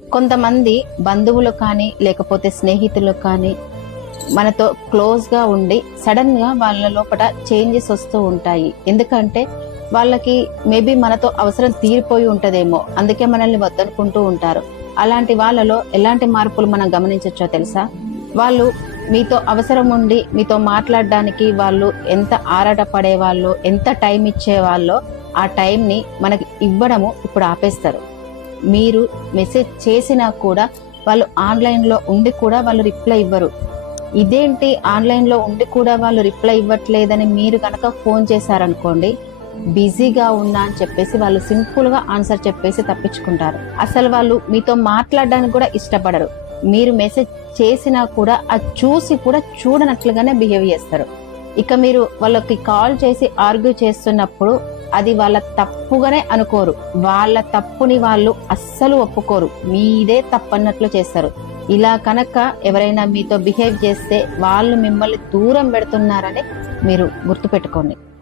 కొంతమంది బంధువులు కానీ లేకపోతే స్నేహితులు కానీ మనతో క్లోజ్ గా ఉండి సడన్ గా వాళ్ళ లోపల చేంజెస్ వస్తూ ఉంటాయి. ఎందుకంటే వాళ్ళకి మేబీ మనతో అవసరం తీరిపోయి ఉంటదేమో, అందుకే మనల్ని వద్దనుకుంటూ ఉంటారు. అలాంటి వాళ్ళలో ఎలాంటి మార్పులు మనం గమనించవచ్చో తెలుసా? వాళ్ళు మీతో అవసరం ఉండి మీతో మాట్లాడడానికి వాళ్ళు ఎంత ఆరాట పడేవాళ్ళు, ఎంత టైం ఇచ్చేవాళ్ళో ఆ టైంని మనకి ఇవ్వడము ఇప్పుడు ఆపేస్తారు. మీరు మెసేజ్ చేసినా కూడా వాళ్ళు ఆన్లైన్లో ఉండి కూడా వాళ్ళు రిప్లై ఇవ్వరు. ఇదేంటి ఆన్లైన్లో ఉండి కూడా వాళ్ళు రిప్లై ఇవ్వట్లేదని మీరు కనుక ఫోన్ చేశారనుకోండి, బిజీగా ఉన్నా అని చెప్పేసి వాళ్ళు సింపుల్గా ఆన్సర్ చెప్పేసి తప్పించుకుంటారు. అసలు వాళ్ళు మీతో మాట్లాడడానికి కూడా ఇష్టపడరు. మీరు మెసేజ్ చేసినా కూడా అది చూసి కూడా చూడనట్లుగానే బిహేవ్ చేస్తారు. ఇక మీరు వాళ్ళకి కాల్ చేసి ఆర్గ్యూ చేస్తున్నప్పుడు అది వాళ్ళ తప్పుగానే అనుకోరు. వాళ్ళ తప్పుని వాళ్ళు అస్సలు ఒప్పుకోరు, మీదే తప్పన్నట్లు చేస్తారు. ఇలా కనుక ఎవరైనా మీతో బిహేవ్ చేస్తే వాళ్ళు మిమ్మల్ని దూరం పెడుతున్నారని మీరు గుర్తుపెట్టుకోండి.